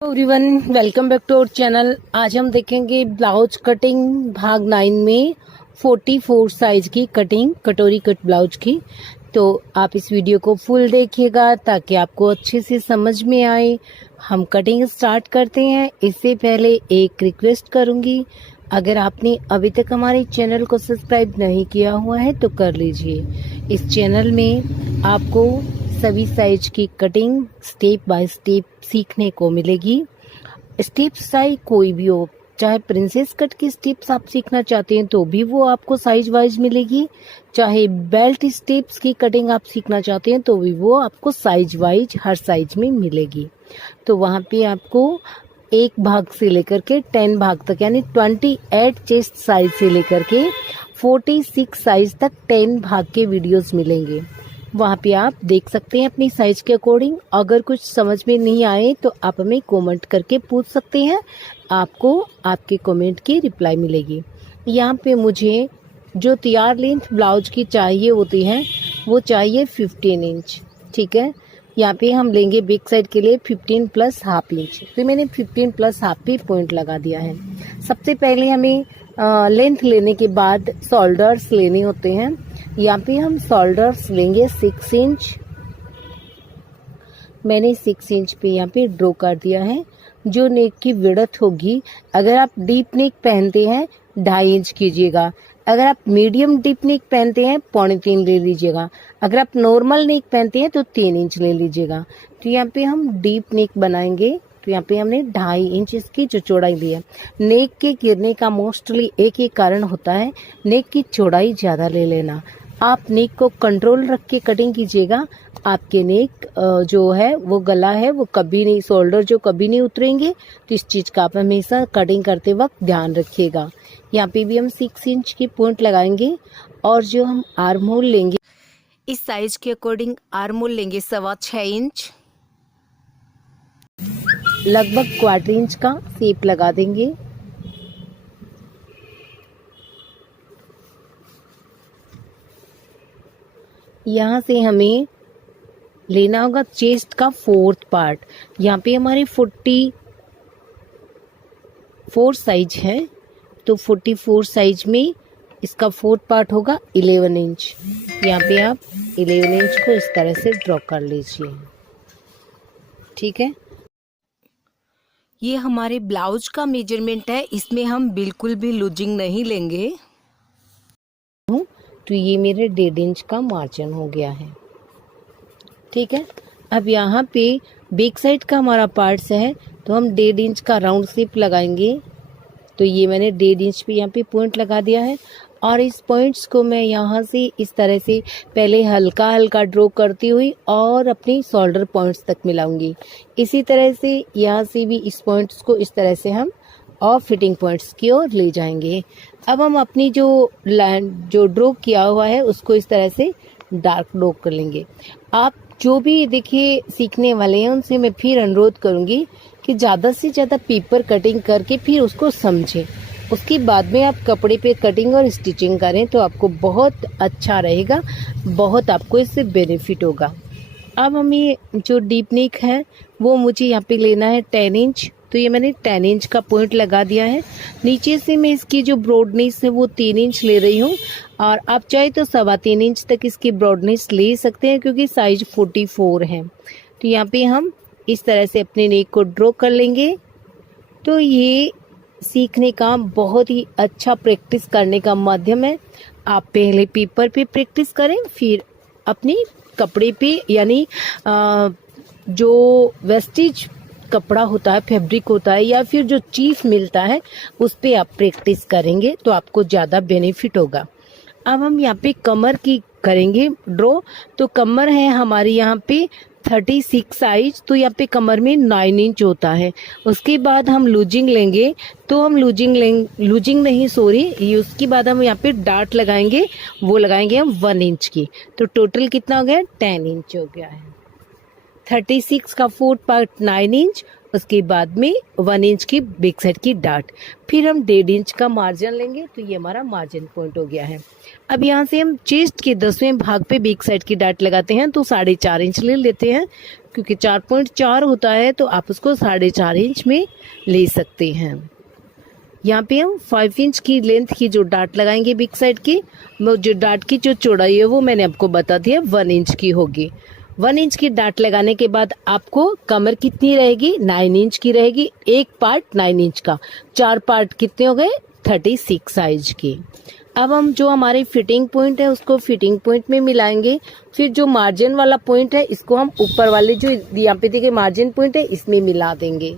Everyone, welcome back to our channel. आज हम देखेंगे ब्लाउज कटिंग भाग 9 में 44 साइज की कटिंग, कटोरी कट ब्लाउज की। तो आप इस वीडियो को फुल देखिएगा ताकि आपको अच्छे से समझ में आए। हम कटिंग स्टार्ट करते हैं। इससे पहले एक रिक्वेस्ट करूंगी, अगर आपने अभी तक हमारे चैनल को सब्सक्राइब नहीं किया हुआ है तो कर लीजिए। इस चैनल में आपको सभी साइज की कटिंग स्टेप बाय स्टेप सीखने को मिलेगी। स्टेप साइज कोई भी हो, चाहे प्रिंसेस कट की स्टेप्स आप सीखना चाहते हैं तो भी वो आपको साइज वाइज मिलेगी, चाहे बेल्ट स्टेप्स की कटिंग आप सीखना चाहते हैं तो भी वो आपको साइज वाइज हर साइज में मिलेगी। तो वहाँ पे आपको 1 भाग से लेकर के 10 भाग तक, यानी 28 चेस्ट साइज से लेकर के 46 साइज तक 10 भाग के वीडियोस मिलेंगे। वहाँ पे आप देख सकते हैं अपनी साइज के अकॉर्डिंग। अगर कुछ समझ में नहीं आए तो आप हमें कमेंट करके पूछ सकते हैं, आपको आपके कमेंट की रिप्लाई मिलेगी। यहाँ पे मुझे जो तैयार लेंथ ब्लाउज की चाहिए होती है वो चाहिए 15 इंच। ठीक है, यहाँ पे हम लेंगे बैक साइड के लिए 15 प्लस हाफ इंच। तो मैंने 15 प्लस हाफ पे पॉइंट लगा दिया है। सबसे पहले हमें लेंथ लेने के बाद शोल्डर्स लेने होते हैं। यहाँ पे हम शोल्डर्स लेंगे 6 इंच। मैंने 6 इंच पे यहाँ पे ड्रॉ कर दिया है। जो नेक की विड्थ होगी, अगर आप डीप नेक पहनते हैं 2.5 इंच कीजिएगा। अगर आप मीडियम डीप नेक पहनते हैं 3.25 ले लीजिएगा। अगर आप नॉर्मल नेक पहनते हैं तो 3 इंच ले लीजिएगा। तो यहाँ पे हम डीप नेक बनाएंगे तो यहाँ पे हमने 2.5 इंच इसकी जो चौड़ाई ली है। नेक के गिरने का मोस्टली एक ही कारण होता है, नेक की चौड़ाई ज्यादा ले लेना। आप नेक को कंट्रोल रख के कटिंग कीजिएगा, आपके नेक जो है वो गला है वो कभी नहीं, शोल्डर जो कभी नहीं उतरेंगे। तो इस चीज का आप हमेशा कटिंग करते वक्त ध्यान रखिएगा। यहाँ पे भी हम 6 इंच की पॉइंट लगाएंगे। और जो हम आर्म होल लेंगे, इस साइज के अकॉर्डिंग आर्म होल लेंगे 6.25 इंच, लगभग 1/4 इंच का शेप लगा देंगे। यहाँ से हमें लेना होगा चेस्ट का 4th पार्ट। यहाँ पे हमारे 44 साइज है, तो 44 साइज में इसका 4th पार्ट होगा 11 इंच। यहाँ पे आप 11 इंच को इस तरह से ड्रॉ कर लीजिए। ठीक है, ये हमारे ब्लाउज का मेजरमेंट है, इसमें हम बिल्कुल भी लूजिंग नहीं लेंगे। तो ये मेरे 1.5 इंच का मार्जिन हो गया है। ठीक है, अब यहाँ पे बैक साइड का हमारा पार्ट्स है तो हम 1.5 इंच का राउंड शेप लगाएंगे। तो ये मैंने 1.5 इंच पे यहाँ पे पॉइंट लगा दिया है। और इस पॉइंट्स को मैं यहाँ से इस तरह से पहले हल्का हल्का ड्रॉ करती हुई और अपनी शोल्डर पॉइंट्स तक मिलाऊंगी। इसी तरह से यहाँ से भी इस पॉइंट्स को इस तरह से हम और फिटिंग पॉइंट्स की ओर ले जाएंगे। अब हम अपनी जो लाइन जो ड्रॉ किया हुआ है उसको इस तरह से डार्क ड्रॉ कर लेंगे। आप जो भी देखिए सीखने वाले हैं उनसे मैं फिर अनुरोध करूंगी कि ज़्यादा से ज़्यादा पेपर कटिंग करके फिर उसको समझें, उसके बाद में आप कपड़े पे कटिंग और स्टिचिंग करें तो आपको बहुत अच्छा रहेगा, बहुत आपको इससे बेनिफिट होगा। अब हमें जो डीप नेक है वो मुझे यहाँ पे लेना है 10 इंच। तो ये मैंने 10 इंच का पॉइंट लगा दिया है। नीचे से मैं इसकी जो ब्रॉडनेस है वो 3 इंच ले रही हूँ, और आप चाहे तो 3.25 इंच तक इसकी ब्रॉडनेस ले सकते हैं क्योंकि साइज 44 है। तो यहाँ पे हम इस तरह से अपने नेक को ड्रॉ कर लेंगे। तो ये सीखने का बहुत ही अच्छा प्रैक्टिस करने का माध्यम है। आप पहले पेपर पे प्रैक्टिस करें, फिर अपने कपड़े पे, यानी जो वेस्टेज कपड़ा होता है, फैब्रिक होता है, या फिर जो चीफ मिलता है उस पे आप प्रैक्टिस करेंगे तो आपको ज़्यादा बेनिफिट होगा। अब हम यहाँ पे कमर की करेंगे ड्रॉ। तो कमर है हमारी यहाँ पे 36 साइज, तो यहाँ पे कमर में 9 इंच होता है। उसके बाद हम लूजिंग लेंगे, तो हम लूजिंग नहीं सॉरी, उसके बाद हम यहाँ पे डार्ट लगाएंगे, वो लगाएंगे हम 1 इंच की। तो टोटल कितना हो गया, 10 इंच हो गया है। 36 का 4th पार्ट 9 इंच उसके बाद में 1 इंच की बैक साइड की डाट, फिर हम 1.5 इंच का मार्जिन लेंगे। तो ये हमारा मार्जिन पॉइंट हो गया है। अब यहाँ से हम चेस्ट के 10वें भाग पे बैक साइड की डाट लगाते हैं, तो 4.5 इंच ले लेते हैं, क्योंकि 4.4 होता है तो आप उसको 4.5 इंच में ले सकते हैं। यहाँ पे हम 5 इंच की लेंथ की जो डाट लगाएंगे बैक साइड की, जो डाट की जो चौड़ाई है वो मैंने आपको बता दिया 1 इंच की होगी। 1 इंच की डाट लगाने के बाद आपको कमर कितनी रहेगी, 9 इंच की रहेगी। एक पार्ट 9 इंच का, 4 पार्ट कितने हो गए, 36 साइज की। अब हम जो हमारे फिटिंग पॉइंट है उसको फिटिंग पॉइंट में मिलाएंगे। फिर जो मार्जिन वाला पॉइंट है इसको हम ऊपर वाले जो यहाँ पे देखिए मार्जिन पॉइंट है इसमें मिला देंगे।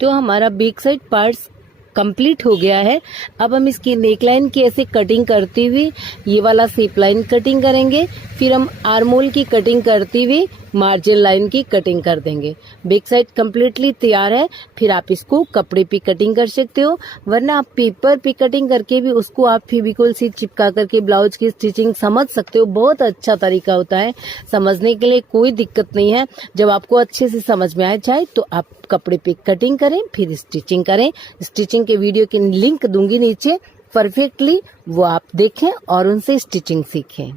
तो हमारा बैक साइड पार्ट्स कंप्लीट हो गया है। अब हम इसकी नेक लाइन की ऐसे कटिंग करते हुए ये वाला शेप लाइन कटिंग करेंगे, फिर हम आर्म होल की कटिंग करते हुए मार्जिन लाइन की कटिंग कर देंगे। बैक साइड कम्प्लीटली तैयार है। फिर आप इसको कपड़े पे कटिंग कर सकते हो, वरना आप पेपर पे कटिंग करके भी उसको आप फेविकोल से चिपका करके ब्लाउज की स्टिचिंग समझ सकते हो। बहुत अच्छा तरीका होता है, समझने के लिए कोई दिक्कत नहीं है। जब आपको अच्छे से समझ में आ जाए तो आप कपड़े पे कटिंग करें, फिर स्टिचिंग करें। स्टिचिंग के वीडियो की लिंक दूंगी नीचे, परफेक्टली वो आप देखें और उनसे स्टिचिंग सीखें।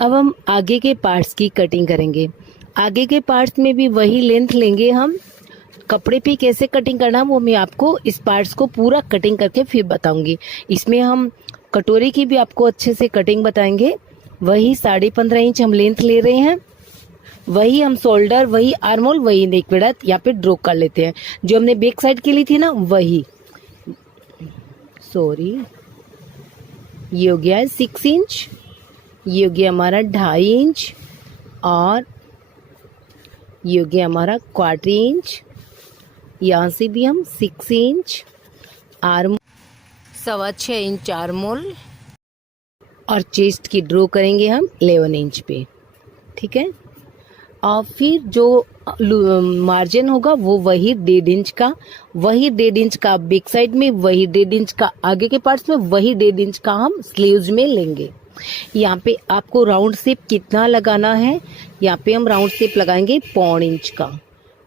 अब हम आगे के पार्ट्स की कटिंग करेंगे। आगे के पार्ट्स में भी वही लेंथ लेंगे हम। कपड़े पे कैसे कटिंग करना वो मैं आपको इस पार्ट्स को पूरा कटिंग करके फिर बताऊंगी। इसमें हम कटोरी की भी आपको अच्छे से कटिंग बताएंगे। वही 15.5 इंच हम लेंथ ले रहे हैं, वही हम शोल्डर, वही आर्म होल, वही नेक विड्थ यहाँ पे ड्रॉ कर लेते हैं। जो हमने बैक साइड की ली थी ना वही, ये हो गया है 6 इंच, ये हो गया हमारा 2.5 इंच, और ये हो गया हमारा 1/4 इंच। यहाँ से भी हम 6 inch arm, 6.25 inch arm hole, और चेस्ट की ड्रॉ करेंगे हम 11 इंच पे। ठीक है। और फिर जो मार्जिन होगा वो वही 1.5 इंच का, वही 1.5 इंच का बैक साइड में, वही 1.5 इंच का आगे के पार्ट्स में, वही 1.5 इंच का हम स्लीव्स में लेंगे। यहाँ पे आपको राउंड शेप कितना लगाना है, यहाँ पे हम राउंड शेप लगाएंगे 1/4 इंच का।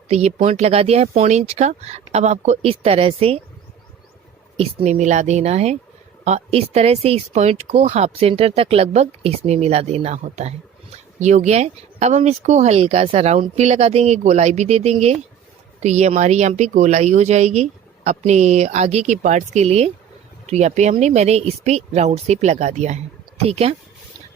तो ये पॉइंट लगा दिया है 1/4 इंच का। अब आपको इस तरह से इसमें मिला देना है, और इस तरह से इस पॉइंट को हाफ सेंटर तक लगभग इसमें मिला देना होता है। ये हो गया है। अब हम इसको हल्का सा राउंड भी लगा देंगे, गोलाई भी दे देंगे। तो ये हमारी यहाँ पे गोलाई हो जाएगी अपने आगे के पार्ट्स के लिए। तो यहाँ पे मैंने इस पे राउंड शेप लगा दिया है। ठीक है।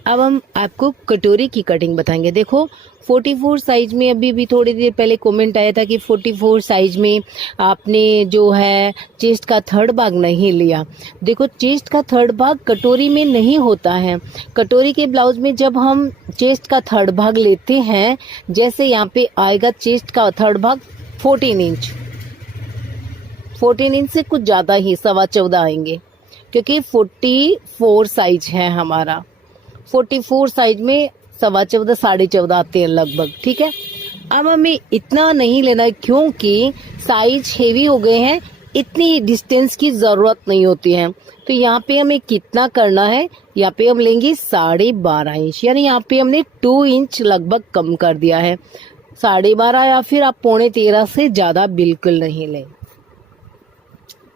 अब हम आपको कटोरी की कटिंग बताएंगे। देखो 44 साइज में, अभी थोड़ी देर पहले कमेंट आया था कि 44 साइज में आपने जो है चेस्ट का 3rd भाग नहीं लिया। देखो चेस्ट का 3rd भाग कटोरी में नहीं होता है। कटोरी के ब्लाउज में जब हम चेस्ट का 3rd भाग लेते हैं, जैसे यहाँ पे आएगा चेस्ट का 3rd भाग 14 इंच, 14 इंच से कुछ ज्यादा ही 14.25 आएंगे, क्योंकि 44 साइज है हमारा। 44 साइज में 14.25 14.5 आते हैं लगभग। ठीक है। अब हमें इतना नहीं लेना है, क्योंकि साइज हेवी हो गए हैं, इतनी डिस्टेंस की जरूरत नहीं होती है। तो यहाँ पे हमें कितना करना है, यहाँ पे हम लेंगे 12.5 इंच, यानी यहाँ पे हमने 2 इंच लगभग कम कर दिया है। 12.5 या फिर आप 13.25 से ज्यादा बिल्कुल नहीं लें।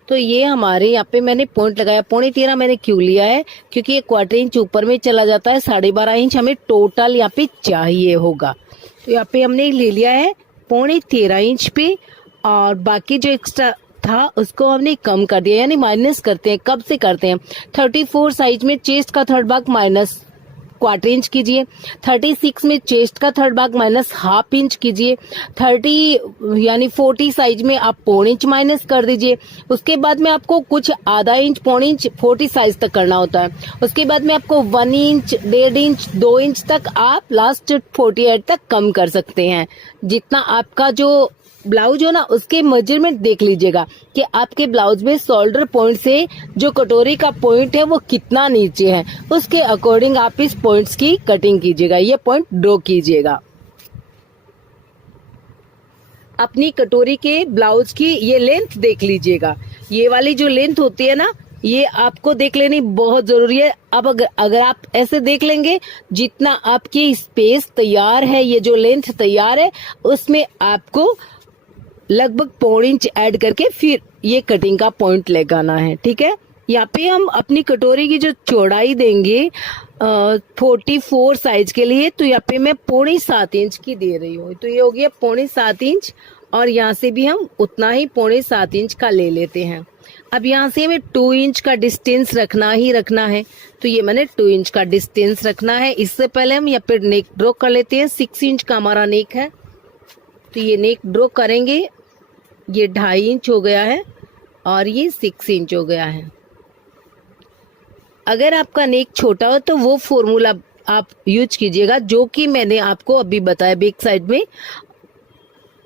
तो ये हमारे यहाँ पे मैंने पॉइंट लगाया। 13.25 मैंने क्यों लिया है, क्योंकि ये 1/4 इंच ऊपर में चला जाता है। 12.5 इंच हमें टोटल यहाँ पे चाहिए होगा। तो यहाँ पे हमने ले लिया है 13.25 इंच पे, और बाकी जो एक्स्ट्रा था उसको हमने कम कर दिया, यानी माइनस करते हैं। कब से करते हैं, 34 साइज में चेस्ट का 3rd भाग माइनस 1/4 इंच कीजिए, 36 में चेस्ट का 3rd भाग माइनस 1/2 इंच कीजिए, 30 यानी 40 साइज में आप 1/4 इंच माइनस कर दीजिए। उसके बाद में आपको कुछ आधा इंच, 1/4 इंच 40 साइज तक करना होता है। उसके बाद में आपको 1 इंच, 1.5 इंच, 2 इंच तक आप लास्ट 48 तक कम कर सकते हैं। जितना आपका जो ब्लाउज हो ना उसके मेजरमेंट देख लीजिएगा कि आपके ब्लाउज में शोल्डर पॉइंट से जो कटोरी का पॉइंट है वो कितना नीचे है, उसके अकॉर्डिंग आप इस पॉइंट्स की कटिंग कीजिएगा, ये पॉइंट ड्रॉ कीजिएगा। अपनी कटोरी के ब्लाउज की ये लेंथ देख लीजिएगा। ये वाली जो लेंथ होती है ना ये आपको देख लेनी बहुत जरूरी है। अब अगर आप ऐसे देख लेंगे, जितना आपकी स्पेस तैयार है, ये जो लेंथ तैयार है, उसमें आपको लगभग 1.5 इंच ऐड करके फिर ये कटिंग का पॉइंट लगाना है। ठीक है, यहाँ पे हम अपनी कटोरी की जो चौड़ाई देंगे 44 साइज के लिए, तो यहाँ पे मैं 6.25 इंच की दे रही हूँ। तो ये हो गया 6.25 इंच, और यहाँ से भी हम उतना ही 6.25 इंच का ले लेते हैं। अब यहाँ से हमें 2 इंच का डिस्टेंस रखना ही रखना है, तो ये मैंने 2 इंच का डिस्टेंस रखना है। इससे पहले हम यहाँ पे नेक ड्रॉ कर लेते हैं। 6 इंच का हमारा नेक है, तो ये नेक ड्रॉ करेंगे। ये 2.5 इंच हो गया है और ये 6 इंच हो गया है। अगर आपका नेक छोटा हो तो वो फॉर्मूला आप यूज कीजिएगा जो कि मैंने आपको अभी बताया। बैक साइड में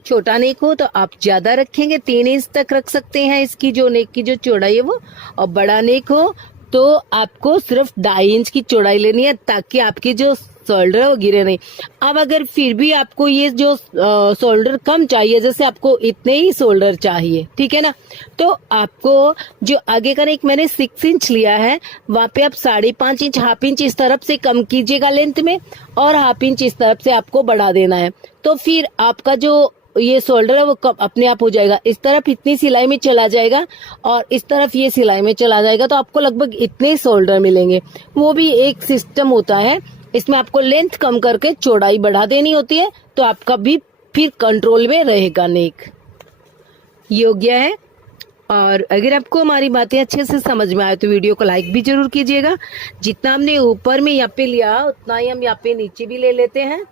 छोटा नेक हो तो आप ज्यादा रखेंगे, 3 इंच तक रख सकते हैं इसकी जो नेक की जो चौड़ाई है वो। और बड़ा नेक हो तो आपको सिर्फ 2.5 इंच की चौड़ाई लेनी है, ताकि आपकी जो शोल्डर है वो गिरे नहीं। अब अगर फिर भी आपको ये जो शोल्डर कम चाहिए, जैसे आपको इतने ही शोल्डर चाहिए, ठीक है ना, तो आपको जो आगे का नेक मैंने 6 इंच लिया है, वहां पे आप 5.5 इंच, हाफ इंच इस तरफ से कम कीजिएगा लेंथ में, और हाफ इंच इस तरफ से आपको बढ़ा देना है। तो फिर आपका जो ये शोल्डर है वो अपने आप हो जाएगा। इस तरफ इतनी सिलाई में चला जाएगा और इस तरफ ये सिलाई में चला जाएगा, तो आपको लगभग इतने शोल्डर मिलेंगे। वो भी एक सिस्टम होता है, इसमें आपको लेंथ कम करके चौड़ाई बढ़ा देनी होती है, तो आपका भी फिर कंट्रोल में रहेगा नेक। ये हो गया है। और अगर आपको हमारी बातें अच्छे से समझ में आए तो वीडियो को लाइक भी जरूर कीजिएगा। जितना हमने ऊपर में यहाँ पे लिया उतना ही हम यहाँ पे नीचे भी ले लेते हैं,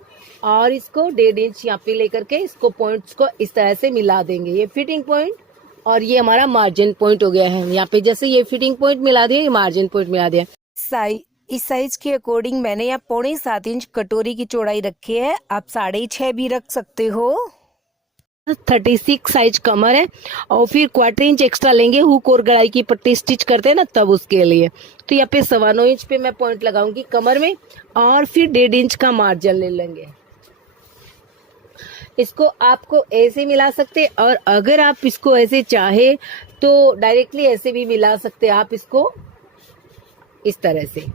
और इसको 1.5 इंच यहाँ पे लेकर के इसको पॉइंट्स को इस तरह से मिला देंगे। ये फिटिंग पॉइंट और ये हमारा मार्जिन पॉइंट हो गया है। यहाँ पे जैसे ये फिटिंग पॉइंट मिला दिया, ये मार्जिन पॉइंट मिला दिया। इस साइज के अकॉर्डिंग मैंने यहाँ 6.25 इंच कटोरी की चौड़ाई रखी है। आप 6.5 भी रख सकते हो। 36 साइज कमर है, और फिर 1/4 इंच एक्स्ट्रा लेंगे हुक और गड़ाई की पट्टी स्टिच करते हैं ना, तब उसके लिए। तो यहाँ पे 9.25 इंच पे मैं पॉइंट लगाऊंगी कमर में, और फिर 1.5 इंच का मार्जिन ले लेंगे। इसको आपको ऐसे मिला सकते, और अगर आप इसको ऐसे चाहे तो डायरेक्टली ऐसे भी मिला सकते आप इसको इस तरह से,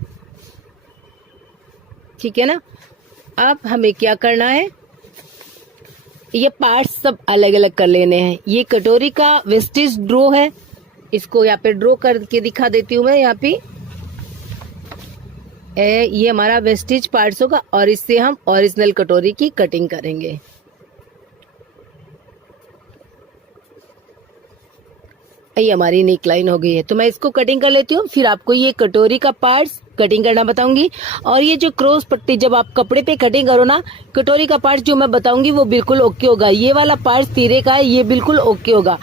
ठीक है ना। अब हमें क्या करना है, ये पार्ट्स सब अलग अलग कर लेने हैं। ये कटोरी का वेस्टेज ड्रॉ है, इसको यहाँ पे ड्रॉ करके दिखा देती हूँ मैं। यहाँ पे ये हमारा वेस्टेज पार्ट्स होगा, और इससे हम ओरिजिनल कटोरी की कटिंग करेंगे। ये हमारी नेक लाइन हो गई है, तो मैं इसको कटिंग कर लेती हूँ, फिर आपको ये कटोरी का पार्ट्स कटिंग करना बताऊंगी। और ये जो क्रॉस पट्टी जब आप कपड़े पे कटिंग करो ना, कटोरी का पार्ट जो मैं बताऊंगी वो बिल्कुल ओके होगा। ये वाला पार्ट तीरे का है, ये बिल्कुल ओके होगा।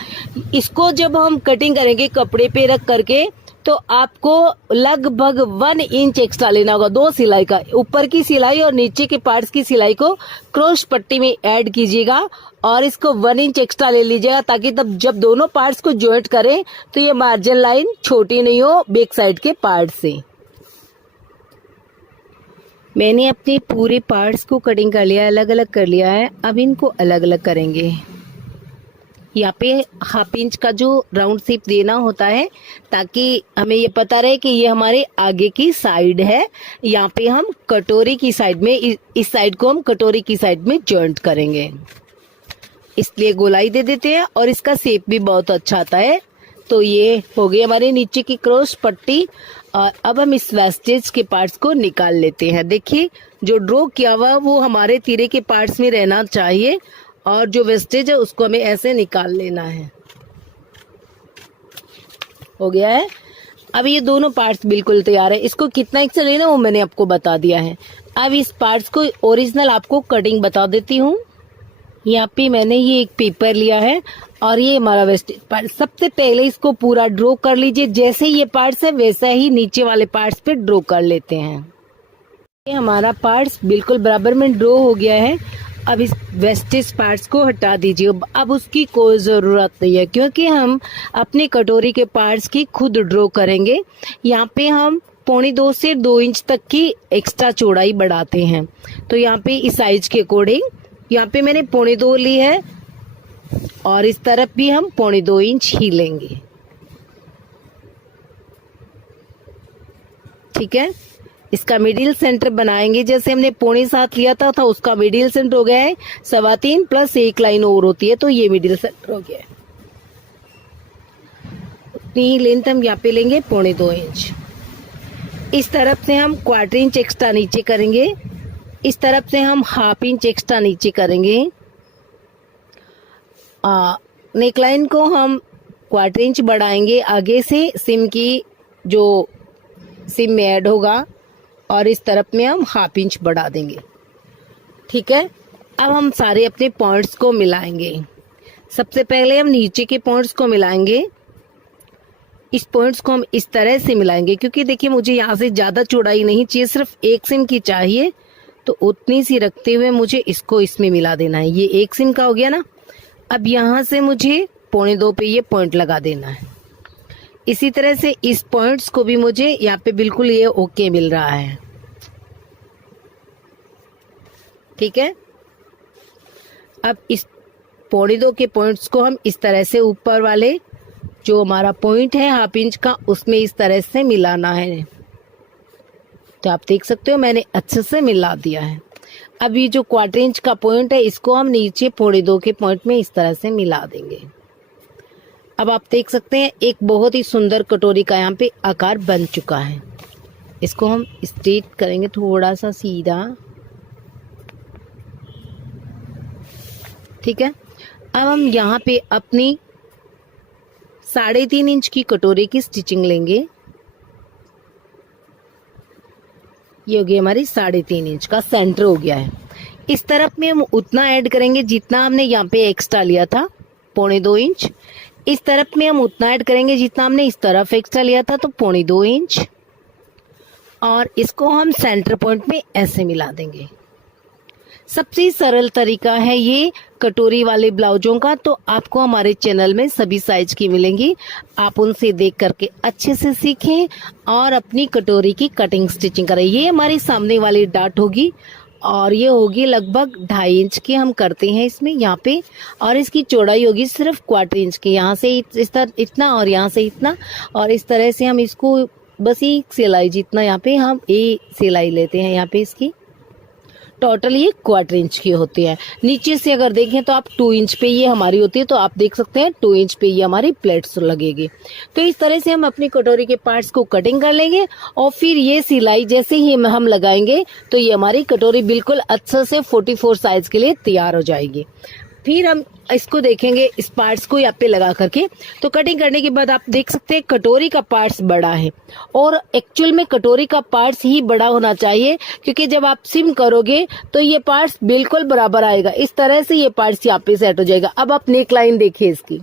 इसको जब हम कटिंग करेंगे कपड़े पे रख करके, तो आपको लगभग 1 इंच एक्स्ट्रा लेना होगा। 2 सिलाई का, ऊपर की सिलाई और नीचे के पार्ट्स की सिलाई को क्रॉस पट्टी में ऐड कीजिएगा, और इसको 1 इंच एक्स्ट्रा ले लीजिएगा, ताकि तब जब दोनों पार्ट्स को ज्वाइंट करें तो ये मार्जिन लाइन छोटी नहीं हो बैक साइड के पार्ट से। मैंने अपने पूरे पार्ट्स को कटिंग कर लिया, अलग अलग कर लिया है। अब इनको अलग अलग करेंगे। यहाँ पे हाफ इंच का जो राउंड शेप देना होता है, ताकि हमें ये पता रहे कि ये हमारे आगे की साइड है। यहाँ पे हम कटोरी की साइड में, इस साइड को हम कटोरी की साइड में जॉइंट करेंगे, इसलिए गोलाई दे देते हैं, और इसका शेप भी बहुत अच्छा आता है। तो ये हो गई हमारे नीचे की क्रॉस पट्टी। और अब हम इस वेस्टेज के पार्ट्स को निकाल लेते हैं। देखिए जो ड्रॉ किया हुआ वो हमारे तीरे के पार्ट्स में रहना चाहिए, और जो वेस्टेज है उसको हमें ऐसे निकाल लेना है। हो गया है। अब ये दोनों पार्ट्स बिल्कुल तैयार है। इसको कितना एक्स्ट्रा लेना वो मैंने आपको बता दिया है। अब इस पार्ट्स को ओरिजिनल आपको कटिंग बता देती हूँ। यहाँ पे मैंने ये एक पेपर लिया है, और ये हमारा वेस्टेज पार्ट। सबसे पहले इसको पूरा ड्रॉ कर लीजिए। जैसे ये पार्ट्स है वैसा ही नीचे वाले पार्ट्स पे ड्रॉ कर लेते हैं। ये हमारा पार्ट्स बिल्कुल बराबर में ड्रॉ हो गया है। अब इस वेस्टेज पार्ट्स को हटा दीजिए। अब उसकी कोई ज़रूरत नहीं है, क्योंकि हम अपने कटोरी के पार्ट्स की खुद ड्रॉ करेंगे। यहाँ पे हम 1.25 से 2 इंच तक की एक्स्ट्रा चौड़ाई बढ़ाते हैं। तो यहाँ पे इस साइज के अकॉर्डिंग यहाँ पे मैंने 2.25 ली है, और इस तरफ भी हम 2.25 इंच ही लेंगे। ठीक है। इसका मिडिल सेंटर बनाएंगे, जैसे हमने 6.25 लिया था उसका मिडिल सेंटर हो गया है 3.25 प्लस एक लाइन और होती है, तो ये मिडिल सेंटर हो गया है। उतनी ही लेंथ हम यहाँ पे लेंगे 2.25 इंच। इस तरफ से हम 1/4 इंच एक्स्ट्रा नीचे करेंगे, इस तरफ से हम 1/2 इंच एक्स्ट्रा नीचे करेंगे। नेकलाइन को हम 1/4 इंच बढ़ाएंगे आगे से, सिम की जो सिम में ऐड होगा, और इस तरफ में हम 1/2 इंच बढ़ा देंगे, ठीक है। अब हम सारे अपने पॉइंट्स को मिलाएंगे। सबसे पहले हम नीचे के पॉइंट्स को मिलाएंगे। इस पॉइंट्स को हम इस तरह से मिलाएंगे, क्योंकि देखिए मुझे यहाँ से ज़्यादा चौड़ाई नहीं चाहिए, सिर्फ 1 सिम की चाहिए, तो उतनी सी रखते हुए मुझे इसको इसमें मिला देना है। ये 1 सिम का हो गया ना। अब यहाँ से मुझे 2.25 पे ये पॉइंट लगा देना है। इसी तरह से इस पॉइंट्स को भी मुझे यहाँ पे बिल्कुल ये ओके मिल रहा है, ठीक है। अब इस 2.25 के पॉइंट्स को हम इस तरह से ऊपर वाले जो हमारा पॉइंट है 1/2 इंच का, उसमें इस तरह से मिलाना है। तो आप देख सकते हो मैंने अच्छे से मिला दिया है। अब ये जो 1/4 इंच का पॉइंट है इसको हम नीचे 2.25 के पॉइंट में इस तरह से मिला देंगे। अब आप देख सकते हैं एक बहुत ही सुंदर कटोरी का यहाँ पे आकार बन चुका है। इसको हम स्ट्रेट करेंगे, थोड़ा सा सीधा, ठीक है। अब हम यहाँ पे अपनी 3.5 इंच की कटोरी की स्टिचिंग लेंगे। ये हो गई हमारी 3.5 इंच का सेंटर हो गया है। इस तरफ में हम उतना ऐड करेंगे जितना हमने यहाँ पे एक्स्ट्रा लिया था 2.25 इंच। इस तरफ में हम उतना ऐड करेंगे जितना हमने इस तरफ एक्स्ट्रा लिया था, तो 2.25 इंच। और इसको हम सेंटर पॉइंट में ऐसे मिला देंगे। सबसे सरल तरीका है ये कटोरी वाले ब्लाउजों का, तो आपको हमारे चैनल में सभी साइज की मिलेंगी। आप उनसे देख करके अच्छे से सीखें और अपनी कटोरी की कटिंग स्टिचिंग करें। ये हमारी सामने वाली डाट होगी और ये होगी लगभग 2.5 इंच की हम करते हैं इसमें यहाँ पे, और इसकी चौड़ाई होगी सिर्फ 1/4 इंच की। यहाँ से इस तरह इतना और यहाँ से इतना, और इस तरह से हम इसको बस एक सिलाई जितना यहाँ पे हम सिलाई लेते हैं। यहाँ पे इसकी टोटल ये 1/4 इंच की होती है। नीचे से अगर देखें तो आप 2 इंच पे ये हमारी होती है, तो आप देख सकते हैं 2 इंच पे ये हमारी प्लेट्स लगेगी। तो इस तरह से हम अपनी कटोरी के पार्ट्स को कटिंग कर लेंगे और फिर ये सिलाई जैसे ही हम लगाएंगे तो ये हमारी कटोरी बिल्कुल अच्छे से 44 साइज के लिए तैयार हो जाएगी। फिर हम इसको देखेंगे इस पार्ट्स को यहाँ पे लगा करके। तो कटिंग करने के बाद आप देख सकते हैं कटोरी का पार्ट्स बड़ा है, और एक्चुअल में कटोरी का पार्ट्स ही बड़ा होना चाहिए, क्योंकि जब आप सिम करोगे तो ये पार्ट्स बिल्कुल बराबर आएगा। इस तरह से ये पार्ट्स यहाँ पे सेट हो जाएगा। अब आप नेक लाइन देखिए इसकी।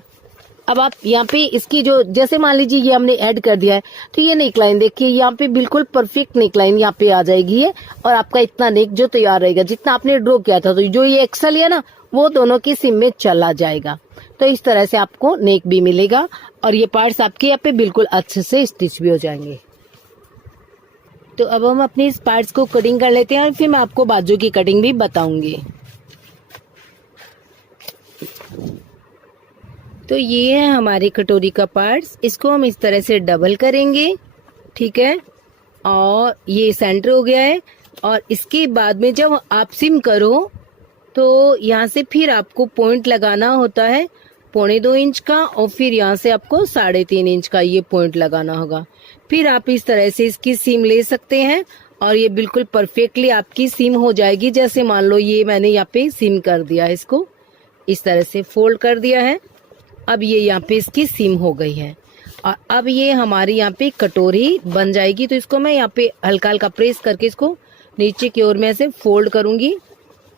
अब आप यहाँ पे इसकी जो जैसे मान लीजिए ये हमने ऐड कर दिया है, तो ये नेक लाइन देखिए यहाँ पे बिल्कुल परफेक्ट नेक लाइन यहाँ पे आ जाएगी है, और आपका इतना नेक जो तैयार रहेगा जितना आपने ड्रॉ किया था, तो जो ये एक्सल है ना वो दोनों की सिम में चला जाएगा। तो इस तरह से आपको नेक भी मिलेगा और ये पार्ट्स आपके यहाँ पे बिल्कुल अच्छे से स्टिच भी हो जाएंगे। तो अब हम अपने इस पार्ट्स को कटिंग कर लेते हैं और फिर मैं आपको बाजू की कटिंग भी बताऊंगी। तो ये है हमारी कटोरी का पार्ट्स। इसको हम इस तरह से डबल करेंगे, ठीक है, और ये सेंटर हो गया है। और इसके बाद में जब आप सिम करो तो यहाँ से फिर आपको पॉइंट लगाना होता है 2.25 इंच का, और फिर यहाँ से आपको 3.5 इंच का ये पॉइंट लगाना होगा। फिर आप इस तरह से इसकी सीम ले सकते हैं और ये बिल्कुल परफेक्टली आपकी सीम हो जाएगी। जैसे मान लो ये मैंने यहाँ पे सीम कर दिया है, इसको इस तरह से फोल्ड कर दिया है। अब ये यहाँ पे इसकी सीम हो गई है और अब ये हमारी यहाँ पे कटोरी बन जाएगी। तो इसको मैं यहाँ पे हल्का हल्का प्रेस करके इसको नीचे की ओर में ऐसे फोल्ड करूंगी।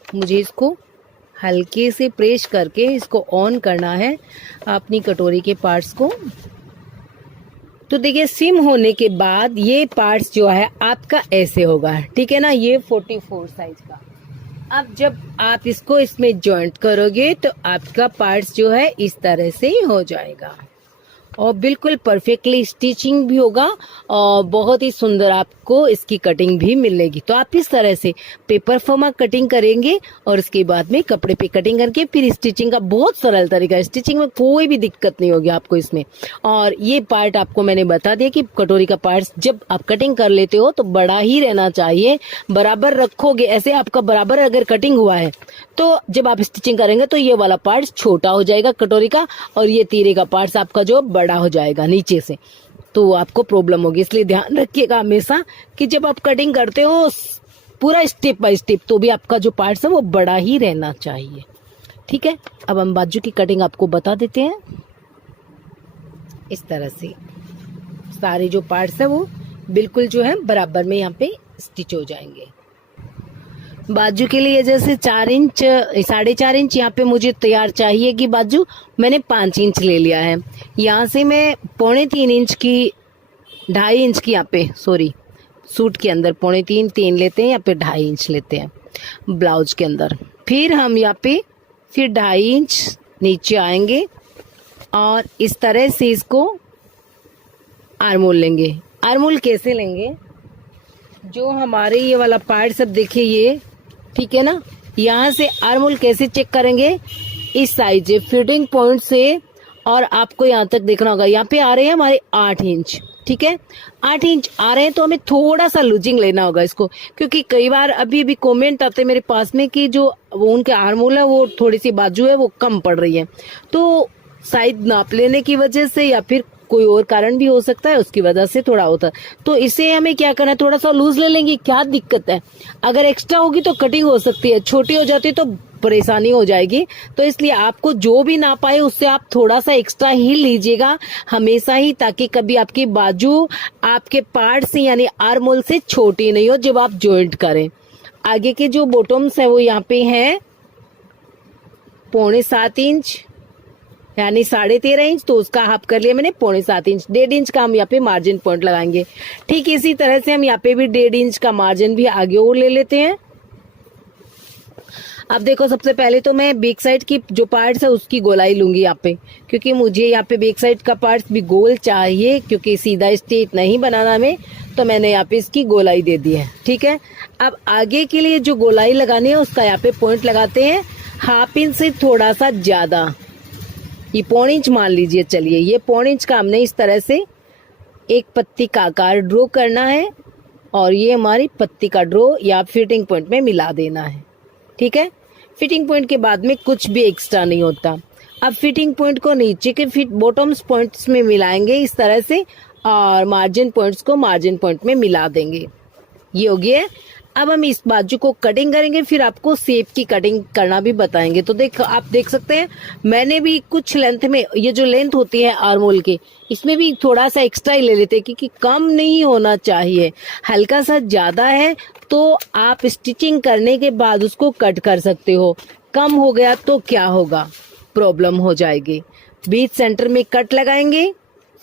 मुझे इसको हल्के से प्रेस करके इसको ऑन करना है अपनी कटोरी के पार्ट्स को। तो देखिए सिम होने के बाद ये पार्ट्स जो है आपका ऐसे होगा, ठीक है ना, ये 44 साइज का। अब जब आप इसको इसमें जॉइंट करोगे तो आपका पार्ट्स जो है इस तरह से हो जाएगा। और बिल्कुल परफेक्टली स्टिचिंग भी होगा और बहुत ही सुंदर आपको इसकी कटिंग भी मिलेगी। तो आप इस तरह से पेपर फॉर्मा कटिंग करेंगे और उसके बाद में कपड़े पे कटिंग करके फिर स्टिचिंग का बहुत सरल तरीका है। स्टिचिंग में कोई भी दिक्कत नहीं होगी आपको इसमें। और ये पार्ट आपको मैंने बता दिया कि कटोरी का पार्ट जब आप कटिंग कर लेते हो तो बड़ा ही रहना चाहिए, बराबर रखोगे। ऐसे आपका बराबर अगर कटिंग हुआ है तो जब आप स्टिचिंग करेंगे तो ये वाला पार्ट छोटा हो जाएगा कटोरी का और ये तीरे का पार्ट आपका जो बड़ा हो जाएगा नीचे से, तो आपको प्रॉब्लम होगी। इसलिए ध्यान रखिएगा हमेशा कि जब आप कटिंग करते हो पूरा स्टेप बाय स्टेप तो भी आपका जो पार्ट है वो बड़ा ही रहना चाहिए। ठीक है, अब हम बाजू की कटिंग आपको बता देते हैं। इस तरह से सारे जो पार्ट्स है वो बिल्कुल जो है बराबर में यहाँ पे स्टिच हो जाएंगे। बाजू के लिए जैसे 4 इंच 4.5 इंच यहाँ पे मुझे तैयार चाहिए कि बाजू, मैंने 5 इंच ले लिया है। यहाँ से मैं 3.25 इंच की 2.5 इंच की यहाँ पे सूट के अंदर 3.25 लेते हैं या फिर 2.5 इंच लेते हैं ब्लाउज के अंदर। फिर हम यहाँ पे फिर 2.5 इंच नीचे आएंगे और इस तरह से इसको आर्मोल लेंगे। आर्मोल कैसे लेंगे, जो हमारे ये वाला पार्ट सब देखिए ये, ठीक है ना, यहाँ से आर्मोल कैसे चेक करेंगे, इस साइड से फिटिंग पॉइंट से, और आपको यहाँ तक देखना होगा। यहाँ पे आ रहे हैं हमारे 8 इंच, ठीक है, 8 इंच आ रहे हैं तो हमें थोड़ा सा लूजिंग लेना होगा इसको, क्योंकि कई बार अभी भी कमेंट आते हैं मेरे पास में कि जो वो उनके आर्मोल है वो थोड़ी सी बाजू है वो कम पड़ रही है, तो साइज नाप लेने की वजह से या फिर कोई और कारण भी हो सकता है, उसकी वजह से थोड़ा होता है। तो इसे हमें क्या करना है, थोड़ा सा लूज ले लेंगे, क्या दिक्कत है। अगर एक्स्ट्रा होगी तो कटिंग हो सकती है, छोटी हो जाती है तो परेशानी हो जाएगी। तो इसलिए आपको जो भी नाप आए उससे आप थोड़ा सा एक्स्ट्रा ही लीजिएगा हमेशा ही, ताकि कभी आपकी बाजू आपके पार्ट से यानी आर्मोल से छोटी नहीं हो जब आप जॉइंट करें। आगे के जो बॉटम्स है वो यहाँ पे है 7.25 इंच यानी 13.5 इंच, तो उसका हाफ कर लिया मैंने 7.25 इंच। 1.5 इंच का हम यहाँ पे मार्जिन पॉइंट लगाएंगे। ठीक इसी तरह से हम यहाँ पे भी 1.5 इंच का मार्जिन भी आगे और ले लेते हैं। अब देखो, सबसे पहले तो मैं बैक साइड की जो पार्ट्स है उसकी गोलाई लूंगी यहाँ पे, क्योंकि मुझे यहाँ पे बैक साइड का पार्ट्स भी गोल चाहिए, क्योंकि सीधा स्ट्रेट नहीं बनाना हमें, तो मैंने यहाँ पे इसकी गोलाई दे दी है। ठीक है, अब आगे के लिए जो गोलाई लगानी है उसका यहाँ पे पॉइंट लगाते हैं 1/2 इंच से थोड़ा सा ज्यादा, ये 1.25 इंच मान लीजिए। चलिए, ये 1.25 इंच का हमने इस तरह से एक पत्ती का आकार ड्रॉ करना है और ये हमारी पत्ती का ड्रॉ या फिटिंग पॉइंट में मिला देना है। ठीक है, फिटिंग पॉइंट के बाद में कुछ भी एक्स्ट्रा नहीं होता। अब फिटिंग पॉइंट को नीचे के बॉटम्स पॉइंट्स में मिलाएंगे इस तरह से, और मार्जिन पॉइंट्स को मार्जिन पॉइंट में मिला देंगे। ये हो गया। अब हम इस बाजू को कटिंग करेंगे, फिर आपको शेप की कटिंग करना भी बताएंगे। तो आप देख सकते हैं मैंने भी कुछ लेंथ में, ये जो लेंथ होती है आर्मोल के, इसमें भी थोड़ा सा एक्स्ट्रा ही ले लेते हैं, क्योंकि कम नहीं होना चाहिए। हल्का सा ज्यादा है तो आप स्टिचिंग करने के बाद उसको कट कर सकते हो, कम हो गया तो क्या होगा, प्रॉब्लम हो जाएगी। बीच सेंटर में कट लगाएंगे,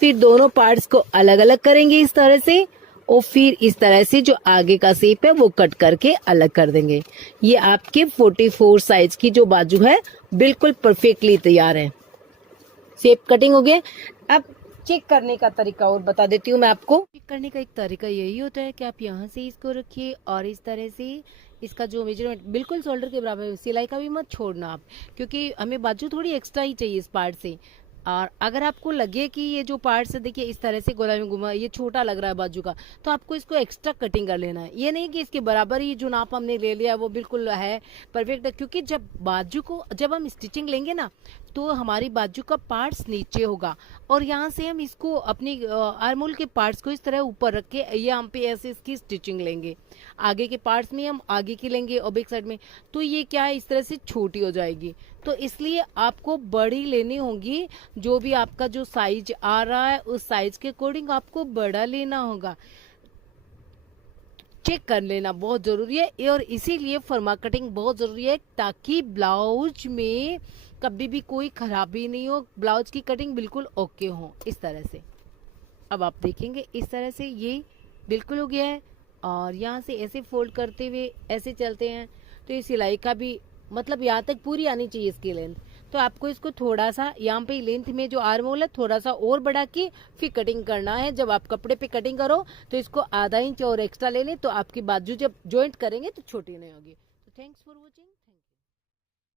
फिर दोनों पार्ट्स को अलग अलग करेंगे इस तरह से, और फिर इस तरह से जो आगे का शेप है वो कट करके अलग कर देंगे। ये आपके 44 साइज की जो बाजू है बिल्कुल परफेक्टली तैयार है। शेप कटिंग हो गया। अब चेक करने का तरीका और बता देती हूँ मैं आपको। चेक करने का एक तरीका यही होता है कि आप यहाँ से इसको रखिए और इस तरह से इसका जो मेजरमेंट बिल्कुल शोल्डर के बराबर है, सिलाई का भी मत छोड़ना आप, क्योंकि हमें बाजू थोड़ी एक्स्ट्रा ही चाहिए इस पार्ट से। और अगर आपको लगे कि ये जो पार्ट्स है, देखिए इस तरह से गोलाई में घुमा, ये छोटा लग रहा है बाजू का, तो आपको इसको एक्स्ट्रा कटिंग कर लेना है। ये नहीं कि इसके बराबर ही जो नाप हमने ले लिया वो बिल्कुल है परफेक्ट है, क्योंकि जब हम स्टिचिंग लेंगे ना तो हमारी बाजू का पार्ट्स नीचे होगा, और यहाँ से हम इसको अपनी आर्मोल के पार्ट्स को इस तरह ऊपर रख के ये हम पे ऐसे इसकी स्टिचिंग लेंगे। आगे के पार्ट्स में हम आगे की लेंगे और बैक साइड में, तो ये क्या है, इस तरह से छोटी हो जाएगी। तो इसलिए आपको बड़ी लेनी होगी, जो भी आपका जो साइज आ रहा है उस साइज के अकॉर्डिंग आपको बड़ा लेना होगा। चेक कर लेना बहुत जरूरी है, और इसीलिए फर्मा कटिंग बहुत जरूरी है, ताकि ब्लाउज में कभी भी कोई खराबी नहीं हो, ब्लाउज की कटिंग बिल्कुल ओके हो इस तरह से। अब आप देखेंगे इस तरह से ये बिल्कुल हो गया है, और यहाँ से ऐसे फोल्ड करते हुए ऐसे चलते हैं, तो ये सिलाई का भी मतलब यहाँ तक पूरी आनी चाहिए इसकी लेंथ। तो आपको इसको थोड़ा सा यहाँ पे लेंथ में जो आर्म होल है थोड़ा सा और बढ़ा के फिर कटिंग करना है। जब आप कपड़े पे कटिंग करो तो इसको आधा इंच और एक्स्ट्रा ले लें, तो आपकी बाजू जब ज्वाइंट करेंगे तो छोटी नहीं होगी। तो थैंक्स फॉर वॉचिंग।